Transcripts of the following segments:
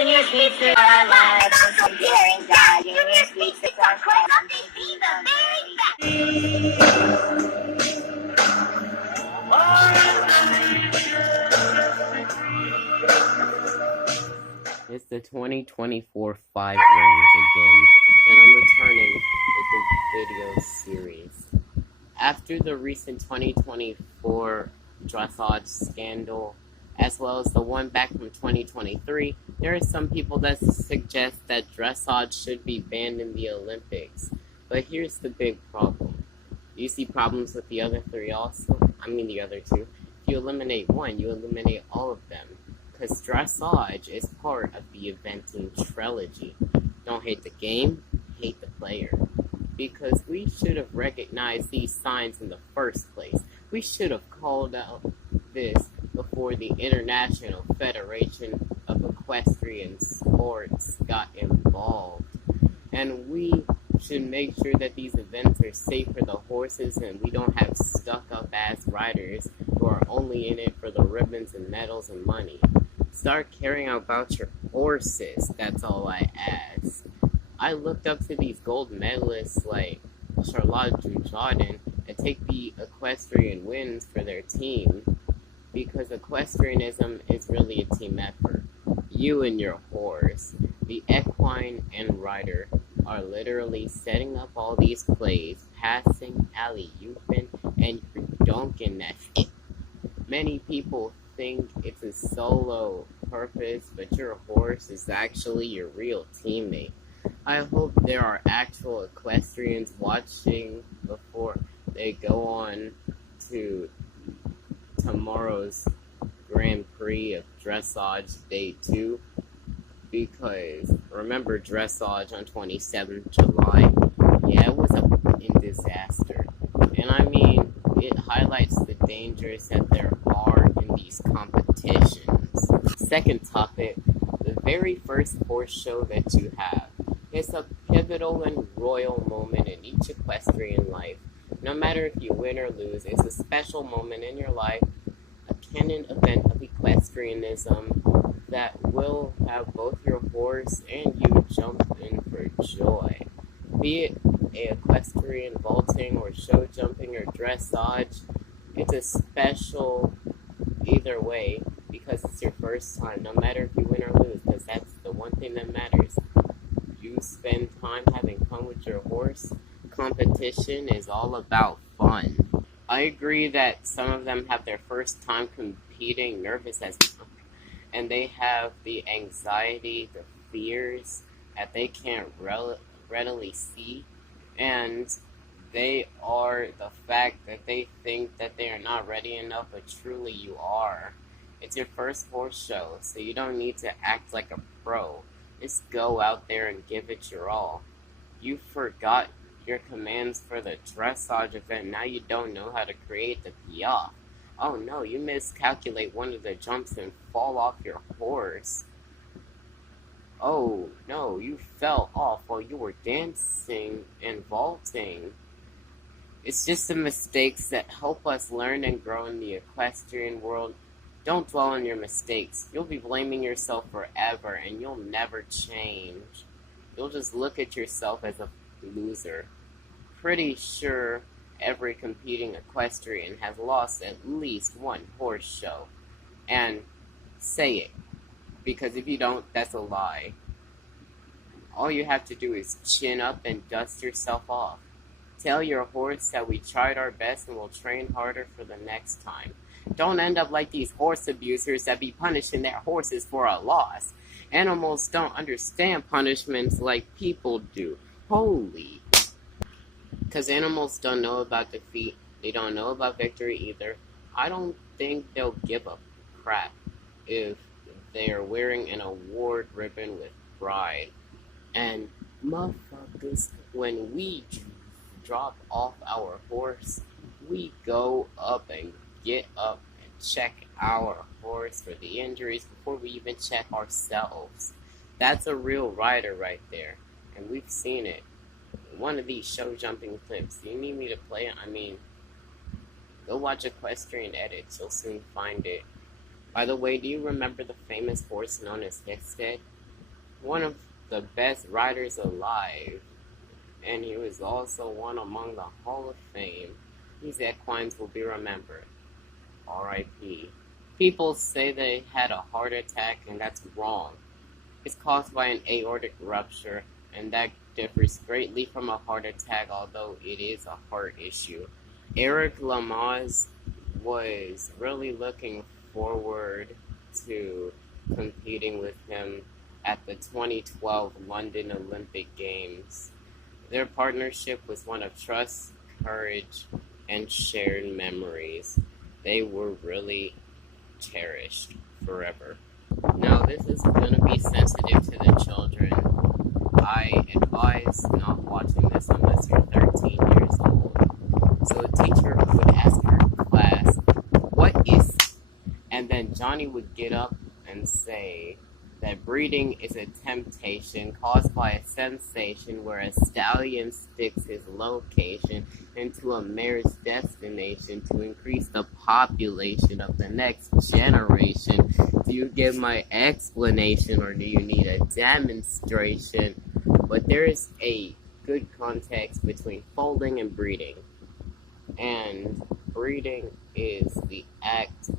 Junior speeches are live. I'm comparing God. Junior speeches are quick. Something be the very best. It's the 2024 Five Rings again, and I'm returning with the video series. After the recent 2024 dressage scandal, as well as the one back from 2023, there are some people that suggest that dressage should be banned in the Olympics. But here's the big problem. Do you see problems with the other three also? The other two. If you eliminate one, you eliminate all of them. Because dressage is part of the eventing trilogy. Don't hate the game, hate the player. Because we should have recognized these signs in the first place. We should have called out this before the International Federation of Equestrian Sports got involved. And we should make sure that these events are safe for the horses and we don't have stuck-up-ass riders who are only in it for the ribbons and medals and money. Start caring about your horses, that's all I ask. I looked up to these gold medalists like Charlotte Dujardin and take the equestrian wins for their team because equestrianism is really a team effort. You and your horse, the equine and rider, are literally setting up all these plays, passing, alley-ooping, and donking that shit. Many people think it's a solo purpose, but your horse is actually your real teammate. I hope there are actual equestrians watching before they go on to tomorrow's Grand Prix of Dressage Day 2, because remember dressage on 27th July? Yeah, it was a disaster. And it highlights the dangers that there are in these competitions. Second topic, the very first horse show that you have. It's a pivotal and royal moment in each equestrian life. No matter if you win or lose, it's a special moment in your life, a canon event of equestrianism that will have both your horse and you jump in for joy. Be it a equestrian vaulting or show jumping or dressage, it's a special either way because it's your first time, no matter if you win or lose, because that's the one thing that matters. You spend time having fun with your horse. Competition is all about fun. I agree that some of them have their first time competing nervous as fuck, and they have the anxiety, the fears that they can't readily see, and they are the fact that they think that they are not ready enough, but truly you are. It's your first horse show, so you don't need to act like a pro. Just go out there and give it your all. You forgot your commands for the dressage event, now you don't know how to create the piaffe. Oh no, you miscalculate one of the jumps and fall off your horse. Oh no, you fell off while you were dancing and vaulting. It's just the mistakes that help us learn and grow in the equestrian world. Don't dwell on your mistakes. You'll be blaming yourself forever and you'll never change. You'll just look at yourself as a loser. Pretty sure every competing equestrian has lost at least one horse show. And say it. Because if you don't, that's a lie. All you have to do is chin up and dust yourself off. Tell your horse that we tried our best and will train harder for the next time. Don't end up like these horse abusers that be punishing their horses for a loss. Animals don't understand punishments like people do. Holy. Because animals don't know about defeat. They don't know about victory either. I don't think they'll give a crap if they are wearing an award ribbon with pride. And motherfuckers, when we drop off our horse, we go up and get up and check our horse for the injuries before we even check ourselves. That's a real rider right there, and we've seen it. One of these show jumping clips. Do you need me to play it? Go watch Equestrian Edits, you'll soon find it. By the way, do you remember the famous horse known as Hickstead? one of the best riders alive, and he was also one among the Hall of Fame. These equines will be remembered. R.I.P. People say they had a heart attack, and that's wrong. It's caused by an aortic rupture, and that differs greatly from a heart attack, although it is a heart issue. Eric Lamaze was really looking forward to competing with him at the 2012 London Olympic Games. Their partnership was one of trust, courage, and shared memories. They were really cherished forever. Now, this is going to be sensitive to the children. I advise not watching this unless you're 13 years old. So a teacher would ask her class, "What is..." And then Johnny would get up and say that breeding is a temptation caused by a sensation where a stallion sticks his location into a mare's destination to increase the population of the next generation. Do you get my explanation, or do you need a demonstration? But there is a good context between foaling and breeding. And breeding is the act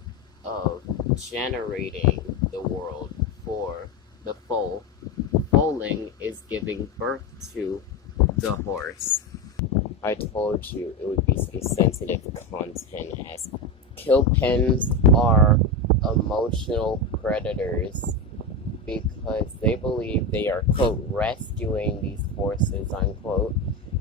of generating the world for the foal. Foaling is giving birth to the horse. I told you it would be some sensitive content, as kill pens are emotional predators because they believe they are, quote, rescuing these horses, unquote.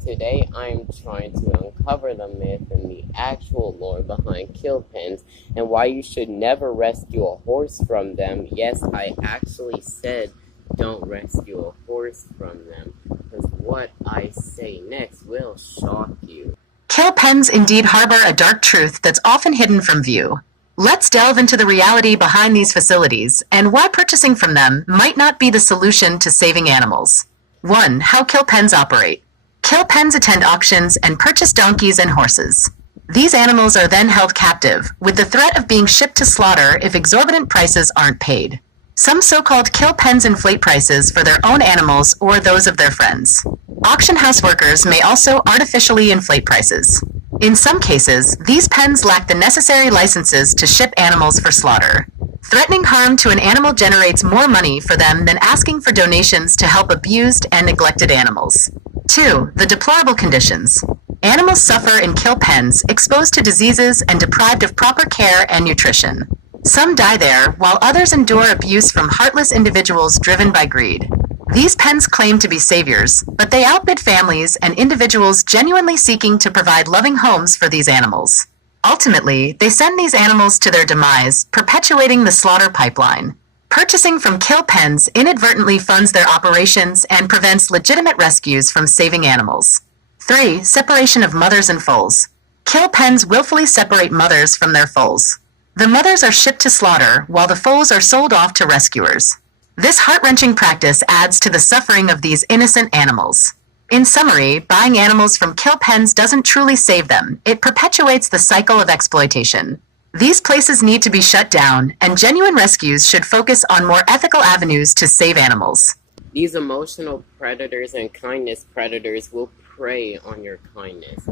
Today I'm trying to uncover the myth and the actual lore behind kill pens and why you should never rescue a horse from them. Yes, I actually said don't rescue a horse from them, because what I say next will shock you. Kill pens indeed harbor a dark truth that's often hidden from view. Let's delve into the reality behind these facilities and why purchasing from them might not be the solution to saving animals. 1. How kill pens operate. Kill pens attend auctions and purchase donkeys and horses. These animals are then held captive, with the threat of being shipped to slaughter if exorbitant prices aren't paid. Some so-called kill pens inflate prices for their own animals or those of their friends. Auction house workers may also artificially inflate prices. In some cases, these pens lack the necessary licenses to ship animals for slaughter. Threatening harm to an animal generates more money for them than asking for donations to help abused and neglected animals. 2. The deplorable conditions. Animals suffer in kill pens, exposed to diseases and deprived of proper care and nutrition. Some die there, while others endure abuse from heartless individuals driven by greed. These pens claim to be saviors, but they outbid families and individuals genuinely seeking to provide loving homes for these animals. Ultimately, they send these animals to their demise, perpetuating the slaughter pipeline. Purchasing from kill pens inadvertently funds their operations and prevents legitimate rescues from saving animals. 3. Separation of mothers and foals. Kill pens willfully separate mothers from their foals. The mothers are shipped to slaughter, while the foals are sold off to rescuers. This heart-wrenching practice adds to the suffering of these innocent animals. In summary, buying animals from kill pens doesn't truly save them. It perpetuates the cycle of exploitation. These places need to be shut down, and genuine rescues should focus on more ethical avenues to save animals. These emotional predators and kindness predators will prey on your kindness.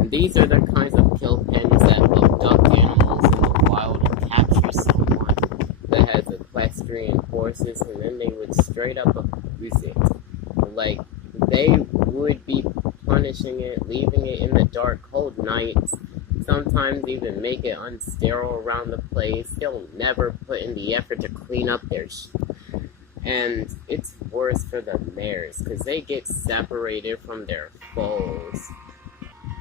These are the kinds of kill pens that abduct animals in the wild and capture someone that has equestrian horses, and then they would straight up abuse it. Like, they would be punishing it, leaving it in the dark, cold nights, sometimes even make it unsterile around the place. They'll never put in the effort to clean up their and it's worse for the mares, because they get separated from their foals.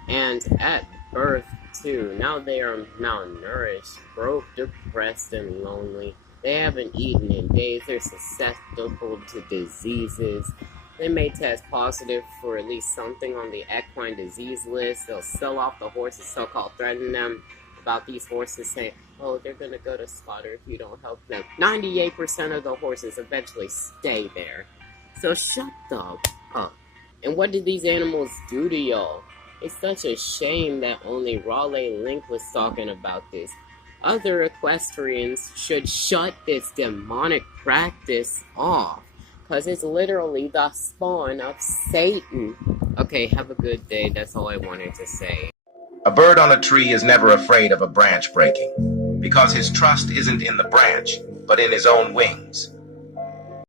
And at birth, too, now they are malnourished, broke, depressed, and lonely. They haven't eaten in days. They're susceptible to diseases. They may test positive for at least something on the equine disease list. They'll sell off the horses, so-called threaten them about these horses, saying, oh, they're going to go to slaughter if you don't help them. 98% of the horses eventually stay there. So shut the up. And what did these animals do to y'all? It's such a shame that only Raleigh Link was talking about this. Other equestrians should shut this demonic practice off, because it's literally the spawn of Satan. Okay, have a good day. That's all I wanted to say. A bird on a tree is never afraid of a branch breaking, because his trust isn't in the branch, but in his own wings.